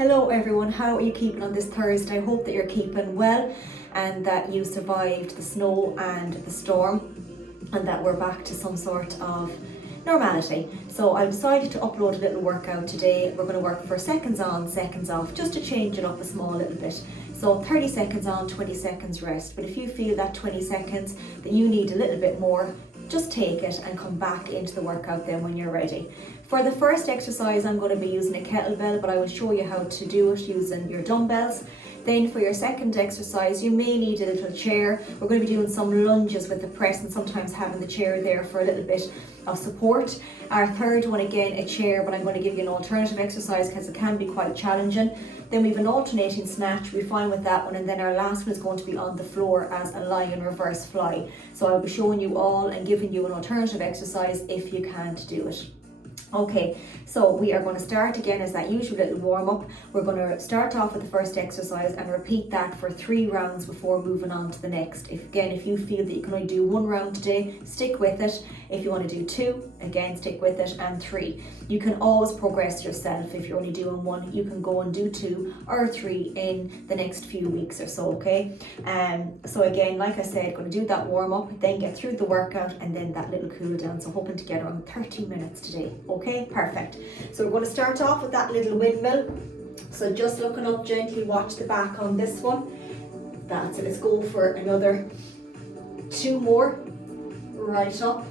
Hello everyone, how are you keeping on this Thursday? I hope that you're keeping well and that you survived the snow and the storm and that we're back to some sort of normality. So I decided to upload a little workout today. We're going to work for seconds on, seconds off, just to change it up a small little bit. So 30 seconds on, 20 seconds rest. But if you feel that 20 seconds that you need a little bit more, just take it and come back into the workout then when you're ready. For the first exercise, I'm going to be using a kettlebell, but I will show you how to do it using your dumbbells. Then for your second exercise, you may need a little chair. We're going to be doing some lunges with the press and sometimes having the chair there for a little bit of support. Our third one, again, a chair, but I'm going to give you an alternative exercise because it can be quite challenging. Then we have an alternating snatch, we're fine with that one. And then our last one is going to be on the floor as a lion reverse fly. So I'll be showing you all and giving you an alternative exercise if you can't do it. Okay, so we are going to start again as that usual little warm-up. We're going to start off with the first exercise and repeat that for 3 rounds before moving on to the next. If you feel that you can only do 1 round today, stick with it. If you want to do 2, again, stick with it, and 3. You can always progress yourself. If you're only doing 1, you can go and do 2 or 3 in the next few weeks or so, okay? So again, like I said, going to do that warm-up, then get through the workout, and then that little cool down. So hoping to get around 30 minutes today. Okay, perfect. So we're going to start off with that little windmill. So just looking up gently, watch the back on this one. That's it. Let's go for another 2 more. Right up.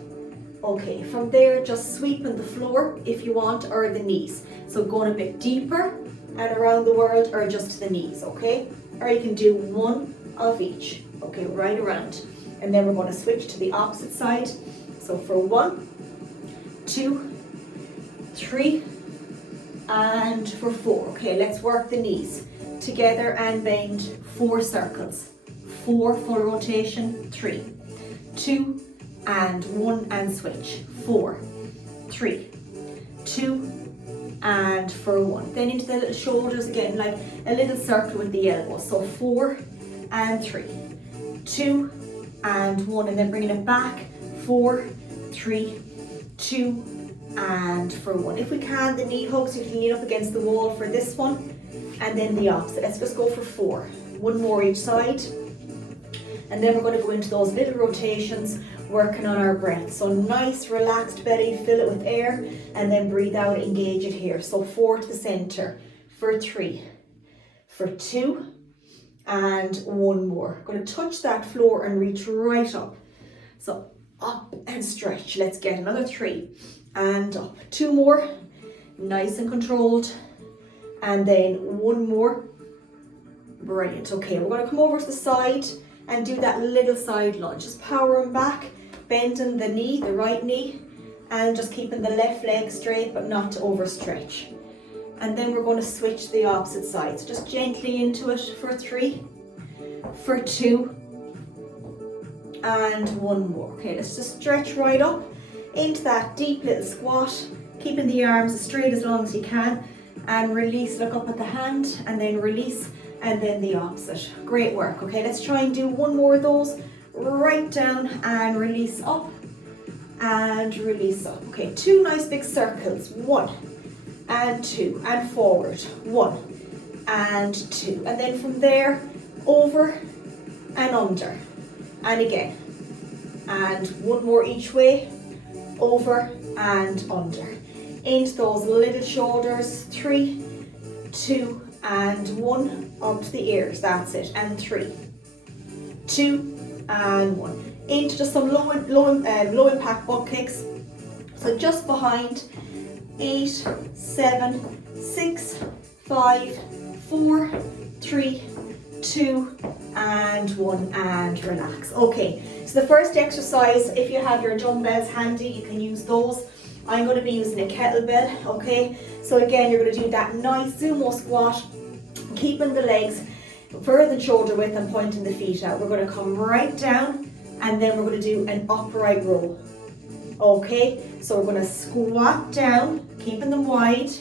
Okay, from there, just sweeping the floor if you want, or the knees. So going a bit deeper and around the world, or just to the knees, okay? Or you can do 1 of each, okay, right around. And then we're going to switch to the opposite side. So for 1, 2, 3, and for 4. Okay, let's work the knees together and bend 4 circles. 4 full rotation, 3, 2, and 1 and switch. 4, 3, 2, and for 1. Then into the little shoulders again, like a little circle with the elbows. So 4 and 3, 2 and 1, and then bringing it back. 4, 3, 2, and for 1. If we can, the knee hugs, you can lean up against the wall for this one, and then the opposite. Let's just go for 4. 1 more each side, and then we're going to go into those little rotations, working on our breath. So nice relaxed belly, fill it with air, and then breathe out, engage it here. So 4 to the center, for 3, for 2, and 1 more. Going to touch that floor and reach right up. So up and stretch. Let's get another 3 and up. 2 more, nice and controlled, and then 1 more. Brilliant. Okay, we're going to come over to the side and do that little side lunge. Just powering back, bending the knee, the right knee, and just keeping the left leg straight but not to overstretch. And then we're going to switch to the opposite side. So just gently into it for 3, for 2, and 1 more. Okay, let's just stretch right up into that deep little squat, keeping the arms as straight as long as you can, and release. Look up at the hand, and then release, and then the opposite. Great work. Okay, let's try and do 1 more of those. Right down and release up, and release up. Okay, 2 nice big circles. 1 and 2, and forward. 1 and 2, and then from there over and under, and again, and 1 more each way, over and under, into those little shoulders. 3, 2, and 1, up to the ears. That's it. And 3, 2, and 1. Into just some low impact butt kicks. So just behind. 8, 7, 6, 5, 4, 3, 2, and 1, and relax. Okay, so the first exercise, if you have your dumbbells handy, you can use those. I'm going to be using a kettlebell, okay? So again, you're going to do that nice sumo squat, keeping the legs further than shoulder width and pointing the feet out. We're going to come right down, and then we're going to do an upright row. Okay, so we're going to squat down, keeping them wide,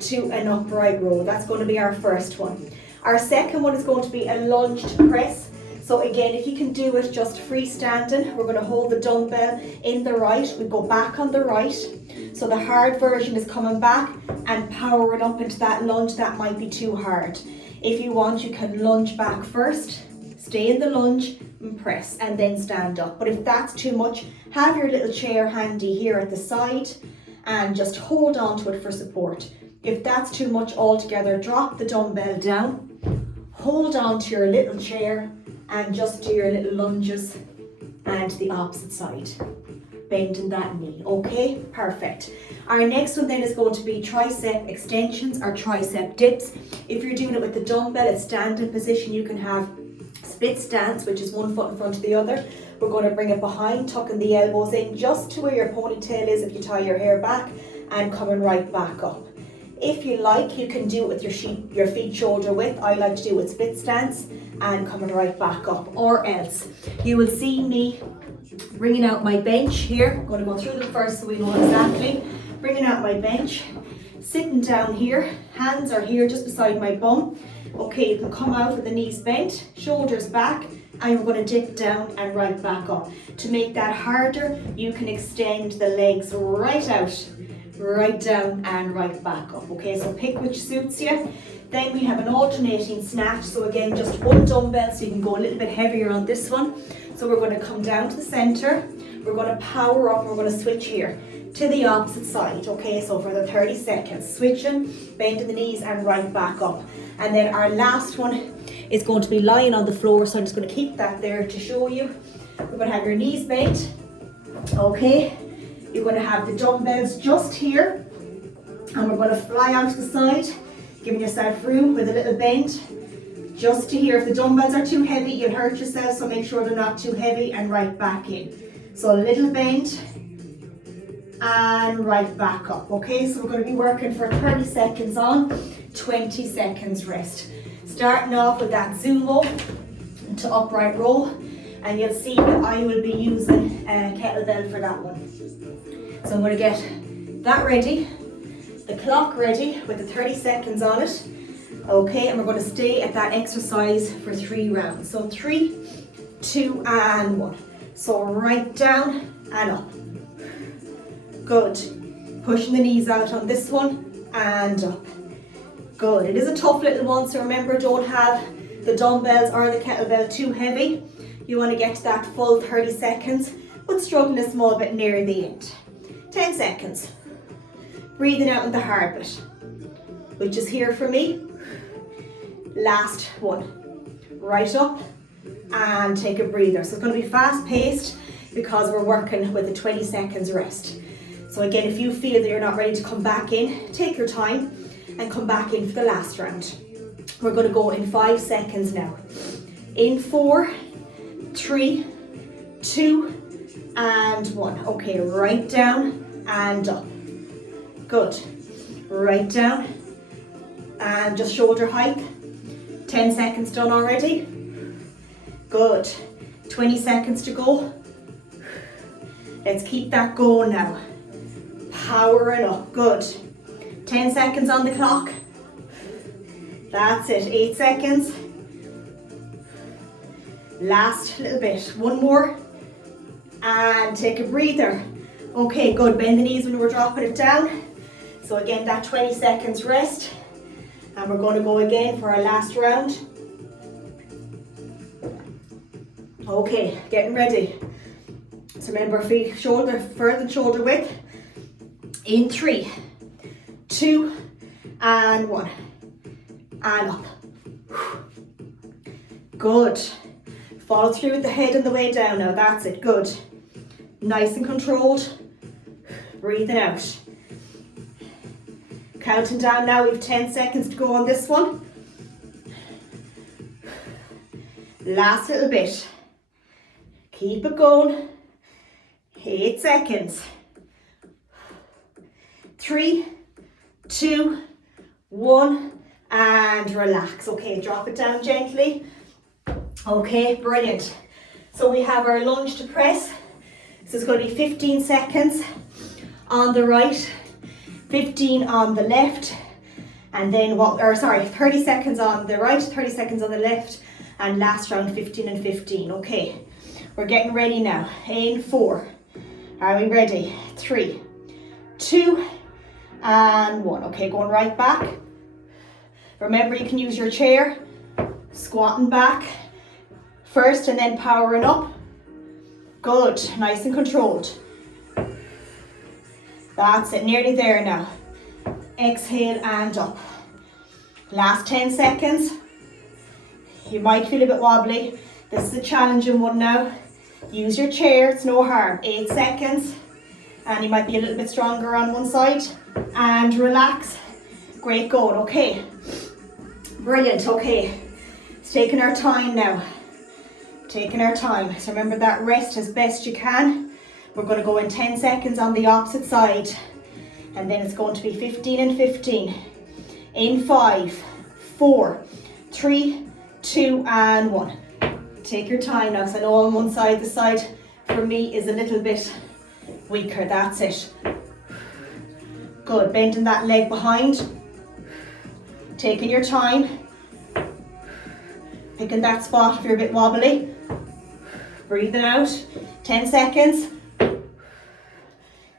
to an upright row. That's going to be our first one. Our second one is going to be a lunged press. So again, if you can do it just freestanding, we're going to hold the dumbbell in the right, we go back on the right. So the hard version is coming back and powering up into that lunge. That might be too hard. If you want, you can lunge back first, stay in the lunge and press, and then stand up. But if that's too much, have your little chair handy here at the side and just hold on to it for support. If that's too much altogether, drop the dumbbell down, hold on to your little chair and just do your little lunges and the opposite side, bending that knee. Okay, perfect. Our next one then is going to be tricep extensions or tricep dips. If you're doing it with the dumbbell at standing position, you can have split stance, which is one foot in front of the other. We're going to bring it behind, tucking the elbows in just to where your ponytail is if you tie your hair back, and coming right back up. If you like, you can do it with your feet shoulder width. I like to do it with split stance and coming right back up. Or else, you will see me bringing out my bench here. I'm going to go through them first so we know exactly. Bringing out my bench, sitting down here, hands are here just beside my bum. Okay, you can come out with the knees bent, shoulders back, and you're going to dip down and right back up. To make that harder, you can extend the legs right out, right down and right back up. Okay, so pick which suits you. Then we have an alternating snatch. So again, just one dumbbell, so you can go a little bit heavier on this one. So we're going to come down to the center. We're going to power up. We're going to switch here to the opposite side. Okay, so for the 30 seconds, switching, bending the knees and right back up. And then our last one is going to be lying on the floor. So I'm just going to keep that there to show you. We're going to have your knees bent. Okay, you're going to have the dumbbells just here. And we're going to fly out to the side, giving yourself room with a little bend. Just to here, if the dumbbells are too heavy, you'll hurt yourself, so make sure they're not too heavy, and right back in. So a little bend and right back up. Okay, so we're going to be working for 30 seconds on, 20 seconds rest. Starting off with that Zumo to upright row, and you'll see that I will be using a kettlebell for that one. So I'm going to get that ready, the clock ready with the 30 seconds on it. Okay, and we're going to stay at that exercise for 3 rounds. So 3, 2, and 1. So right down and up. Good. Pushing the knees out on this one and up. Good. It is a tough little one, so remember, don't have the dumbbells or the kettlebell too heavy. You want to get to that full 30 seconds, but struggling a small bit near the end. 10 seconds. Breathing out in the hard bit, which is here for me. Last one. Right up and take a breather. So it's going to be fast paced because we're working with a 20 seconds rest. So again, if you feel that you're not ready to come back in, take your time and come back in for the last round. We're going to go in 5 seconds now. In 4, 3, 2, and 1. Okay, right down and up. Good. Right down and just shoulder height. 10 seconds done already. Good. 20 seconds to go. Let's keep that going now. Powering up. Good. 10 seconds on the clock. That's it. 8 seconds. Last little bit. One more. And take a breather. Okay, good. Bend the knees when we're dropping it down. So again, that 20 seconds rest. And we're going to go again for our last round. Okay, getting ready. So remember, feet shoulder, further than shoulder width. In 3, 2, and 1. And up. Good. Follow through with the head on the way down now. That's it. Good. Nice and controlled. Breathing out. Counting down now, we have 10 seconds to go on this one. Last little bit. Keep it going. 8 seconds. 3, 2, 1, and relax. Okay, drop it down gently. Okay, brilliant. So we have our lunge to press. So it's going to be 15 seconds on the right, 15 on the left, and then 30 seconds on the right, 30 seconds on the left, and last round 15 and 15. Okay, we're getting ready now. In 4. Are we ready? 3, 2, and 1. Okay, going right back. Remember, you can use your chair, squatting back first and then powering up. Good, nice and controlled. That's it, nearly there now. Exhale and up. Last 10 seconds. You might feel a bit wobbly. This is a challenging one now. Use your chair, it's no harm. 8 seconds. And you might be a little bit stronger on one side. And relax. Great going, okay. Brilliant, okay. It's taking our time now. Taking our time. So remember that rest as best you can. We're going to go in 10 seconds on the opposite side. And then it's going to be 15 and 15. In 5, 4, 3, 2, and 1. Take your time now, because I know on one side, the side for me is a little bit weaker. That's it. Good, bending that leg behind. Taking your time. Picking that spot if you're a bit wobbly. Breathing out. 10 seconds.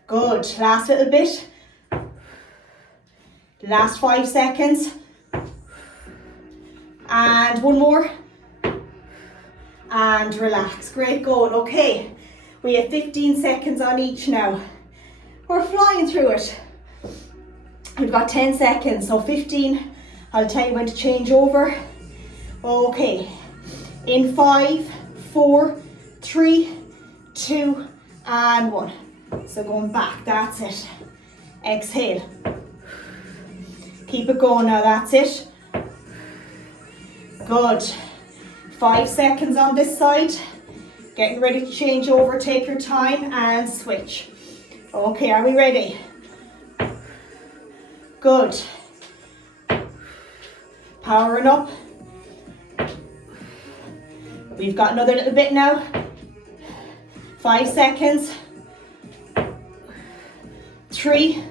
Good, last little bit. Last 5 seconds. And one more. And relax. Great going. Okay, we have 15 seconds on each now. We're flying through it. We've got 10 seconds, so 15. I'll tell you when to change over. Okay, in 5, 4, 3, 2, and 1. So going back, that's it. Exhale. Keep it going now, that's it. Good. 5 seconds on this side. Getting ready to change over, take your time and switch. Okay, are we ready? Good. Powering up. We've got another little bit now. 5 seconds. 3,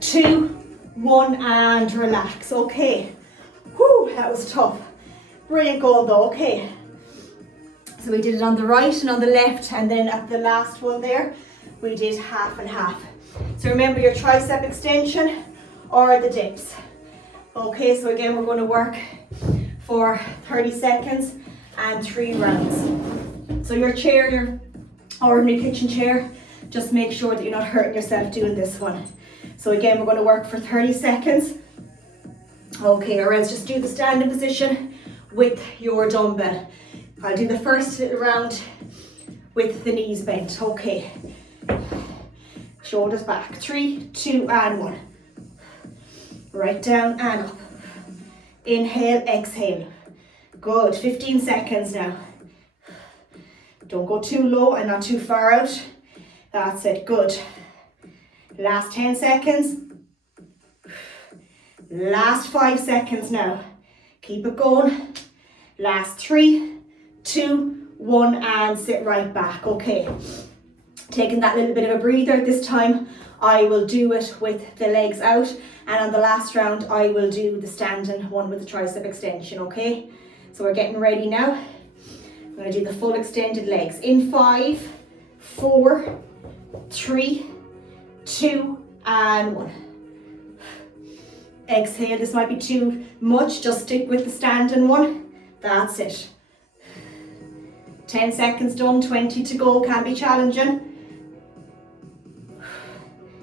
2, 1, and relax. Okay. Whew, that was tough. Brilliant goal though, okay. So we did it on the right and on the left, and then at the last one there, we did half and half. So remember your tricep extension or the dips. Okay, so again, we're going to work for 30 seconds and 3 rounds. So your chair, your ordinary kitchen chair, just make sure that you're not hurting yourself doing this one. So again, we're going to work for 30 seconds. Okay, or else just do the standing position with your dumbbell. I'll do the first little round with the knees bent. Okay. Shoulders back. 3, 2, and 1. Right down and up. Inhale, exhale. Good. 15 seconds now. Don't go too low and not too far out. That's it. Good. Last 10 seconds. Last 5 seconds now. Keep it going. Last 3, 2, 1, and sit right back. Okay. Taking that little bit of a breather. This time I will do it with the legs out, and on the last round I will do the standing one with the tricep extension. Okay, so we're getting ready now. I'm going to do the full extended legs in 5, 4, 3, 2, and 1. Exhale. This might be too much, just stick with the standing one. That's it. 10 seconds done, 20 to go. Can be challenging.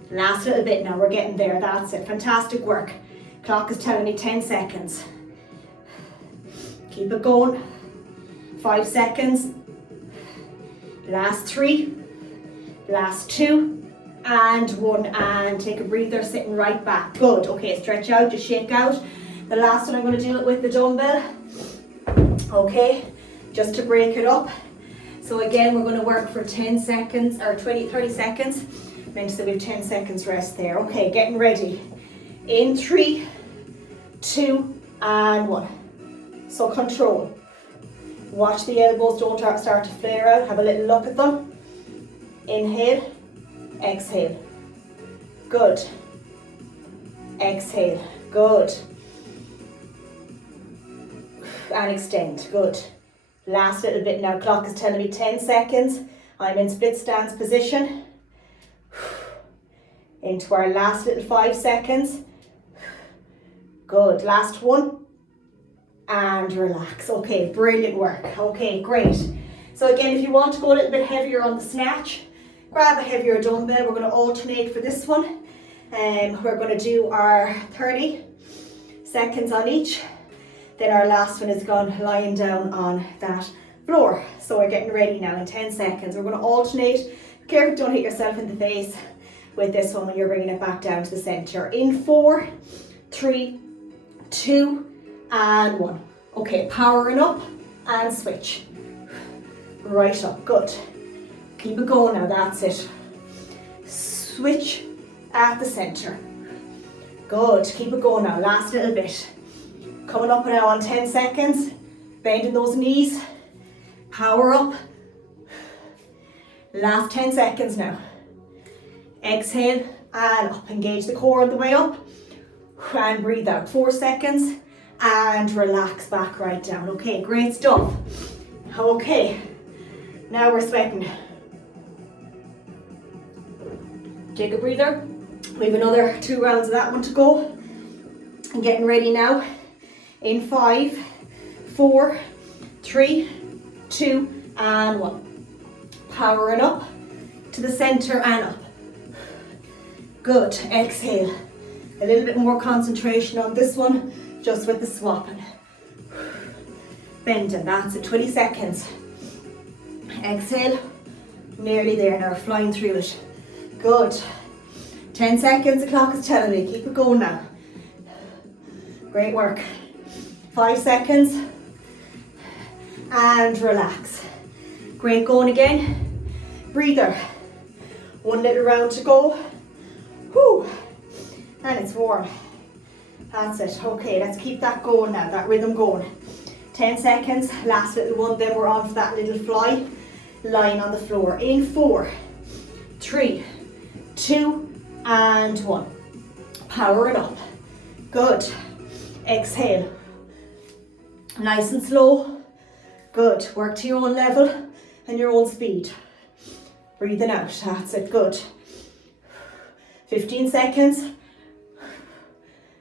Last little bit now, we're getting there. That's it. Fantastic work. Clock is telling me 10 seconds. Keep it going. 5 seconds. Last 3. Last 2. And 1. And take a breather, sitting right back. Good. Okay, stretch out, just shake out. The last one I'm going to do it with the dumbbell. Okay, just to break it up. So again, we're going to work for 10 seconds or 30 seconds. Meant to say we have 10 seconds rest there. Okay, getting ready. In 3, 2, and 1. So control. Watch the elbows, don't start to flare out. Have a little look at them. Inhale, exhale. Good. Exhale. Good. and extend. Good. Last little bit now. Clock is telling me 10 seconds. I'm in split stance position. Into our last little 5 seconds. Good. Last one. And relax. Okay, brilliant work. Okay, great. So again, if you want to go a little bit heavier on the snatch, grab a heavier dumbbell. We're going to alternate for this one. We're going to do our 30 seconds on each. Then our last one is gone lying down on that floor. So we're getting ready now in 10 seconds. We're going to alternate. Be careful, don't hit yourself in the face with this one when you're bringing it back down to the center. In 4, 3, 2, and 1. Okay, powering up and switch. Right up, good. Keep it going now, that's it. Switch at the center. Good, keep it going now, last little bit. Coming up now on 10 seconds. Bending those knees. Power up. Last 10 seconds now. Exhale and up. Engage the core on the way up. And breathe out. 4 seconds. And relax back right down. Okay, great stuff. Okay, now we're sweating. Take a breather. We have another 2 rounds of that one to go. I'm getting ready now. In 5, 4, 3, 2, and 1. Powering up to the center and up. Good, exhale. A little bit more concentration on this one, just with the swapping. Bending, that's it, 20 seconds. Exhale, nearly there now, flying through it. Good. 10 seconds, the clock is telling me, keep it going now. Great work. 5 seconds. And relax. Great, going again. Breather. 1 little round to go. Whew. And it's warm. That's it. Okay, let's keep that going now, that rhythm going. 10 seconds, last little one, then we're on for that little fly, lying on the floor. In 4, 3, 2, and 1. Powering up. Good. Exhale. Nice and slow. Good. Work to your own level and your own speed. Breathing out. That's it. Good. 15 seconds.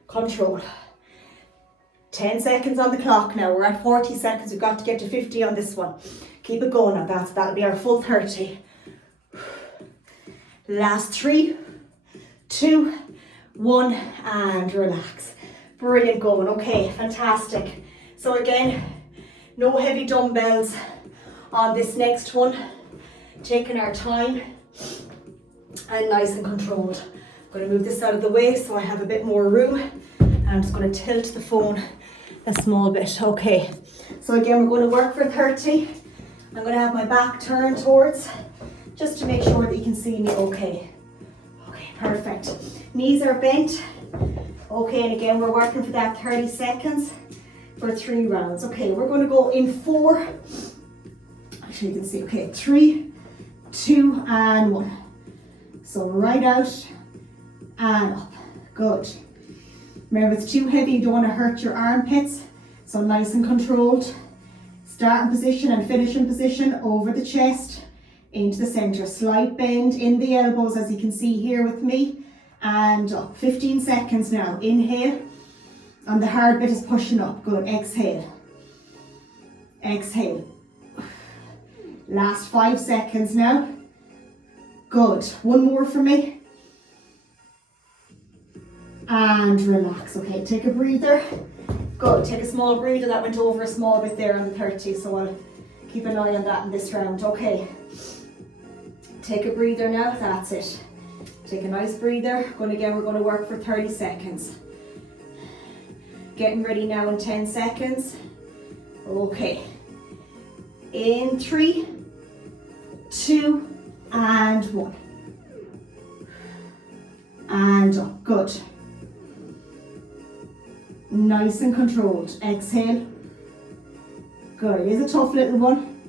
Control. 10 seconds on the clock now. We're at 40 seconds. We've got to get to 50 on this one. Keep it going now. That'll be our full 30. Last 3, 2, 1, and relax. Brilliant going. Okay, fantastic. So again, no heavy dumbbells on this next one. Taking our time and nice and controlled. I'm going to move this out of the way so I have a bit more room. And I'm just going to tilt the phone a small bit. Okay, so again, we're going to work for 30. I'm going to have my back turned towards, just to make sure that you can see me okay. Okay, perfect. Knees are bent. Okay, and again, we're working for that 30 seconds for 3 rounds. Okay, we're going to go in 4. Actually, you can see, okay, 3, 2, and 1. So right out and up. Good. Remember, it's too heavy, you don't want to hurt your armpits. So nice and controlled. Starting position and finishing position over the chest, into the center. Slight bend in the elbows, as you can see here with me. And up. 15 seconds now. Inhale. And the hard bit is pushing up. Good. Exhale. Exhale. Last 5 seconds now. Good. One more for me. And relax. Okay, take a breather. Good. Take a small breather. That went over a small bit there on the 30, so I'll keep an eye on that in this round. Okay. Take a breather now. That's it. Take a nice breather. We're going to work for 30 seconds. Getting ready now in 10 seconds. Okay. In 3, 2, and 1. And up. Good. Nice and controlled. Exhale. Good. It is a tough little one.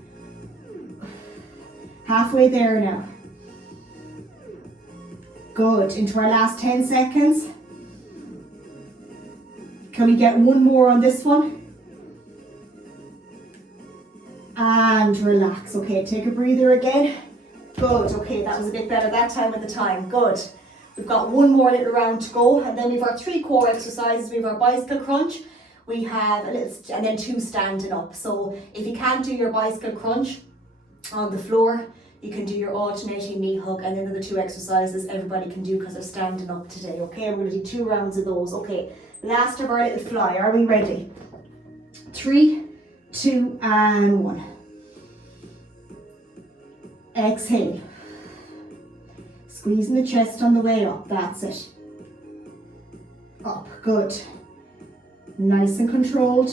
Halfway there now. Good. Into our last 10 seconds. Can we get one more on this one? and relax. Okay, take a breather again. Good, okay, that was a bit better that time at the time. Good. We've got one more little round to go, and then we've our 3 core exercises. We have our bicycle crunch, we have a little, and then 2 standing up. So if you can't do your bicycle crunch on the floor, you can do your alternating knee hug, and then the 2 exercises everybody can do because they're standing up today. Okay, we're going to do 2 rounds of those. Okay, last of our little fly. Are we ready? 3, 2, and 1. Exhale. Squeezing the chest on the way up, that's it. Up, good. Nice and controlled.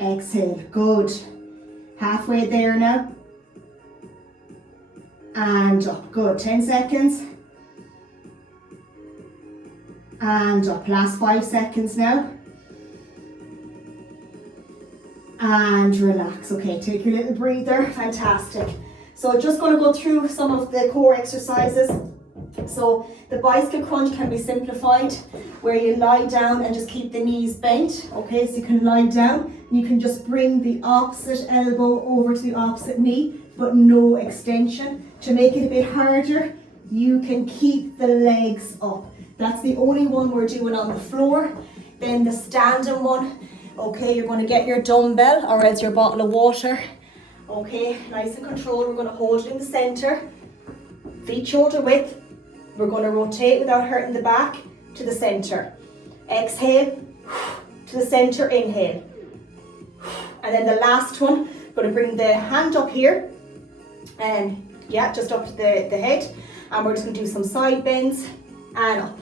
Exhale, good. Halfway there now. And up, good. 10 seconds. And up, last 5 seconds now. And relax. Okay, take your little breather, fantastic. So just going to go through some of the core exercises. So the bicycle crunch can be simplified where you lie down and just keep the knees bent. Okay, so you can lie down and you can just bring the opposite elbow over to the opposite knee, but no extension. To make it a bit harder, you can keep the legs up. That's the only one we're doing on the floor. Then the standing one, okay, you're going to get your dumbbell or else your bottle of water. Okay, nice and controlled. We're going to hold it in the center, feet shoulder width. We're going to rotate without hurting the back to the center. Exhale, to the center, inhale. And then the last one, going to bring the hand up here, and yeah, just up to the head. And we're just going to do some side bends and up.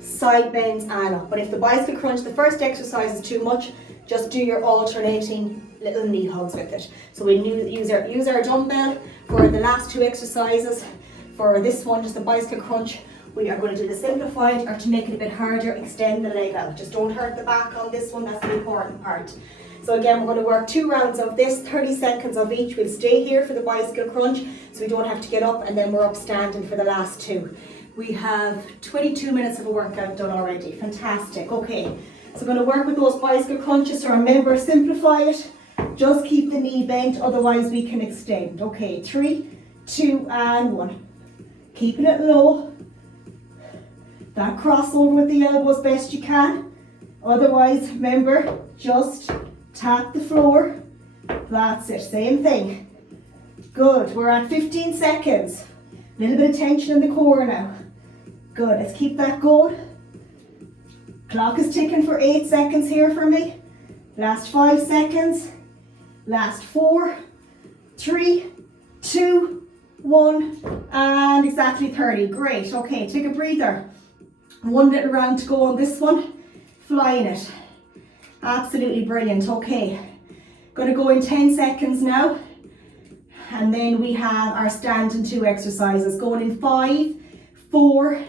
Side bends and up. But if the bicycle crunch, the first exercise is too much, just do your alternating little knee hugs with it. So we use our dumbbell for the last 2 exercises. For this one, just the bicycle crunch, we are going to do the simplified, or to make it a bit harder, extend the leg out. Just don't hurt the back on this one, that's the important part. So again, we're going to work 2 rounds of this, 30 seconds of each. We'll stay here for the bicycle crunch, so we don't have to get up, and then we're up standing for the last 2. We have 22 minutes of a workout done already. Fantastic. Okay, so we're going to work with those bicycle crunches. So remember, simplify it. Just keep the knee bent, otherwise we can extend. Okay, 3, 2, and 1. Keeping it low. That crossover with the elbow as best you can. Otherwise, remember, just tap the floor. That's it, same thing. Good, we're at 15 seconds. A little bit of tension in the core now. Good, let's keep that going. Clock is ticking for 8 seconds here for me. Last 5 seconds. Last 4, 3, 2, 1, and exactly 30. Great, okay, take a breather. 1 little round to go on this one. Flying it. Absolutely brilliant, okay. Going to go in 10 seconds now. And then we have our standing 2 exercises. Going in 5, 4,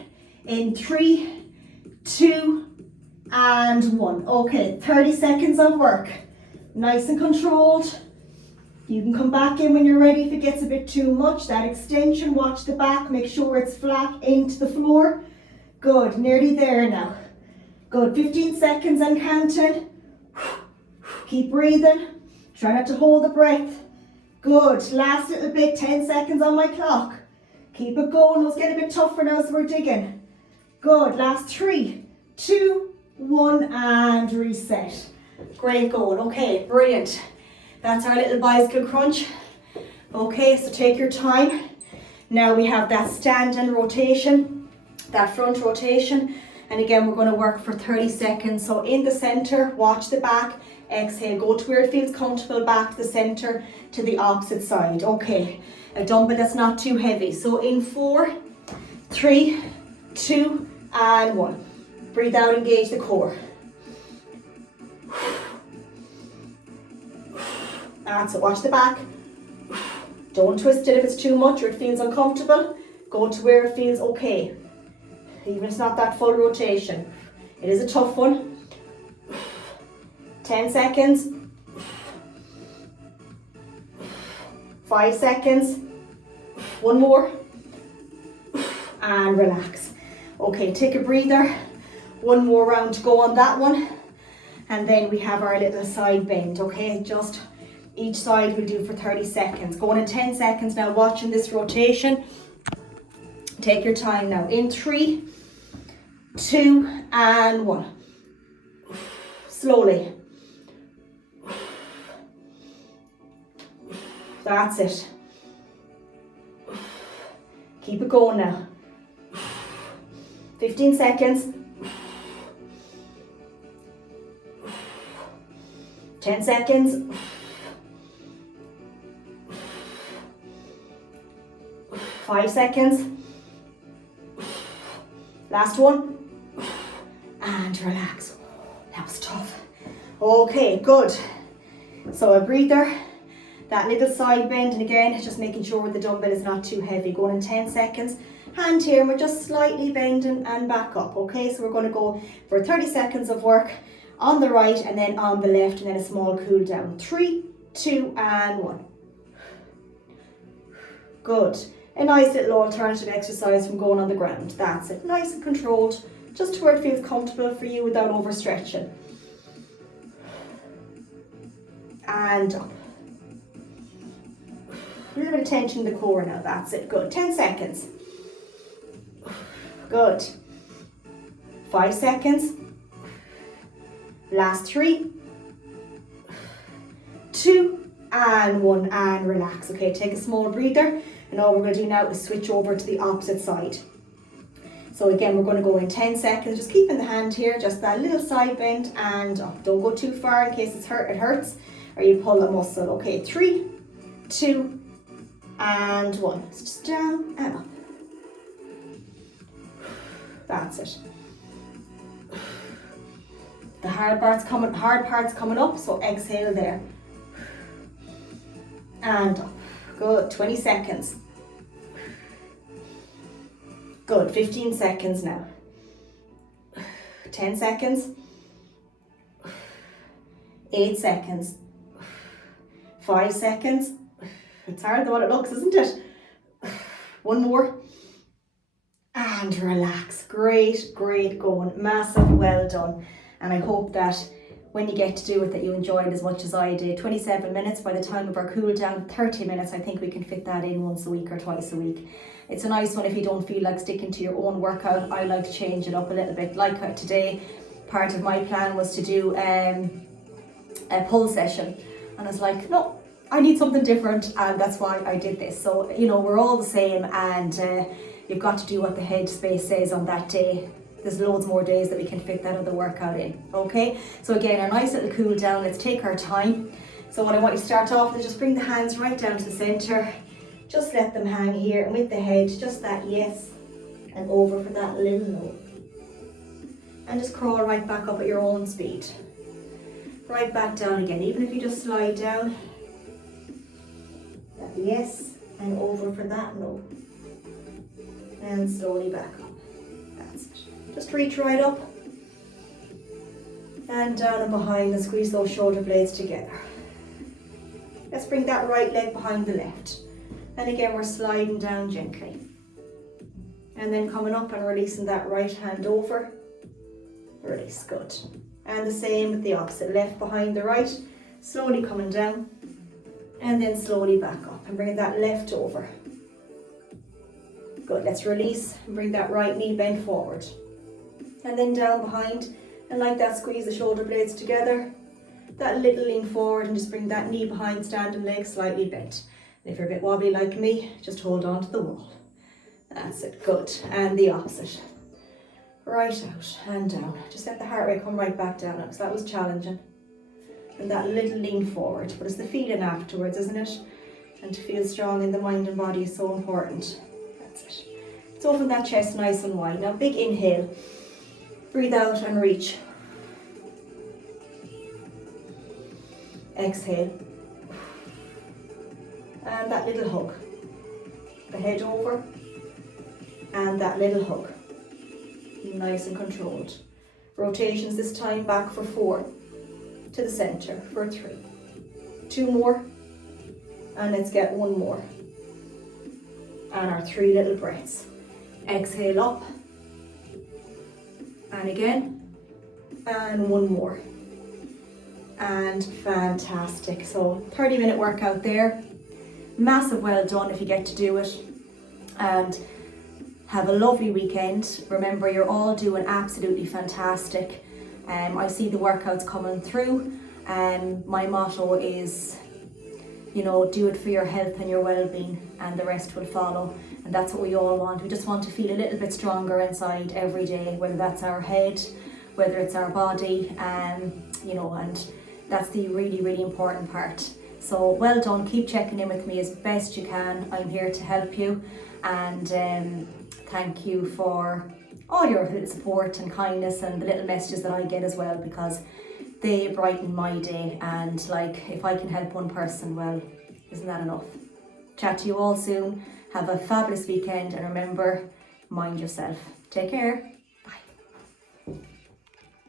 in 3, 2, and 1. Okay, 30 seconds of work. Nice and controlled. You can come back in when you're ready if it gets a bit too much. That extension, watch the back, make sure it's flat into the floor. Good, nearly there now. Good, 15 seconds and counting. Keep breathing. Try not to hold the breath. Good, last little bit, 10 seconds on my clock. Keep it going, let's get a bit tougher now as we're digging. Good, last 3, 2, 1, and reset. Great going, okay, brilliant. That's our little bicycle crunch. Okay, so take your time. Now we have that standing rotation, that front rotation. And again, we're going to work for 30 seconds. So in the center, watch the back. Exhale, go to where it feels comfortable, back to the center, to the opposite side. Okay, a dumbbell that's not too heavy. So in 4, 3, 2, and 1. Breathe out, engage the core. That's it, watch the back. Don't twist it if it's too much or it feels uncomfortable. Go to where it feels okay. Even if it's not that full rotation. It is a tough one. 10 seconds. 5 seconds. 1 more. And relax. Okay, take a breather. 1 more round to go on that one. And then we have our little side bend, okay? Just Each side we'll do for 30 seconds. Going in 10 seconds now, watching this rotation. Take your time now. In 3, 2, and 1. Slowly. That's it. Keep it going now. 15 seconds. 10 seconds. 5 seconds. Last one. And relax. That was tough. Okay, good. So a breather, that little side bend, and again, just making sure the dumbbell is not too heavy. Going in 10 seconds. Hand here, and we're just slightly bending and back up. Okay, so we're going to go for 30 seconds of work on the right and then on the left, and then a small cool down. 3, 2, and 1. Good. A nice little alternative exercise from going on the ground. That's it. Nice and controlled, just to where it feels comfortable for you without overstretching. And up. A little bit of tension in the core now. That's it. Good. 10 seconds. Good. 5 seconds. Last 3, 2, and 1, and relax. Okay, take a small breather, and all we're going to do now is switch over to the opposite side. So again, we're going to go in 10 seconds, just keeping the hand here, just that little side bend, and up. Don't go too far in case it hurts, or you pull a muscle. Okay, 3, 2, and 1. It's just down and up. That's it. The hard part's coming up, so exhale there. And up. Good. 20 seconds. Good. 15 seconds now. 10 seconds. 8 seconds. 5 seconds. It's harder than what it looks, isn't it? 1 more. And relax. Great, great going. Massive, well done. And I hope that when you get to do it, that you enjoy it as much as I did. 27 minutes by the time of our cool down, 30 minutes. I think we can fit that in once a week or twice a week. It's a nice one if you don't feel like sticking to your own workout. I like to change it up a little bit. Like today, part of my plan was to do a pull session. And I was like, no, I need something different. And that's why I did this. So, you know, we're all the same, and you've got to do what the headspace says on that day. There's loads more days that we can fit that other workout in, okay? So again, a nice little cool down. Let's take our time. So what I want you to start off with is just bring the hands right down to the center. Just let them hang here, and with the head, just that yes, and over for that little no. And just crawl right back up at your own speed. Right back down again, even if you just slide down. That yes, and over for that no. And slowly back up. That's it. Just reach right up and down and behind, and squeeze those shoulder blades together. Let's bring that right leg behind the left. And again, we're sliding down gently. And then coming up and releasing that right hand over. Release, good. And the same with the opposite, left behind the right, slowly coming down. And then slowly back up and bringing that left over. Good, let's release and bring that right knee bent forward. And then down behind, and like that, squeeze the shoulder blades together. That little lean forward and just bring that knee behind, standing leg slightly bent. And if you're a bit wobbly like me, just hold on to the wall. That's it, good. And the opposite. Right out and down. Just let the heart rate come right back down, because that was challenging. And that little lean forward, but it's the feeling afterwards, isn't it? And to feel strong in the mind and body is so important. That's it. Let's open that chest nice and wide. Now big inhale. Breathe out and reach. Exhale. And that little hug. The head over. And that little hug. Nice and controlled. Rotations this time, back for 4. To the center for 3. 2 more. And let's get 1 more. And our 3 little breaths. Exhale up. And again. And 1 more. and fantastic. So 30-minute workout there. Massive well done if you get to do it. And have a lovely weekend. Remember, you're all doing absolutely fantastic. I see the workouts coming through. My motto is, you know, do it for your health and your well-being, and the rest will follow. And that's what we all want. We just want to feel a little bit stronger inside every day, whether that's our head, whether it's our body, you know, and that's the really, really important part. So well done, keep checking in with me as best you can. I'm here to help you, and thank you for all your little support and kindness and the little messages that I get as well, because they brighten my day. And like, if I can help one person, well, isn't that enough? Chat to you all soon. Have a fabulous weekend, and remember, mind yourself. Take care.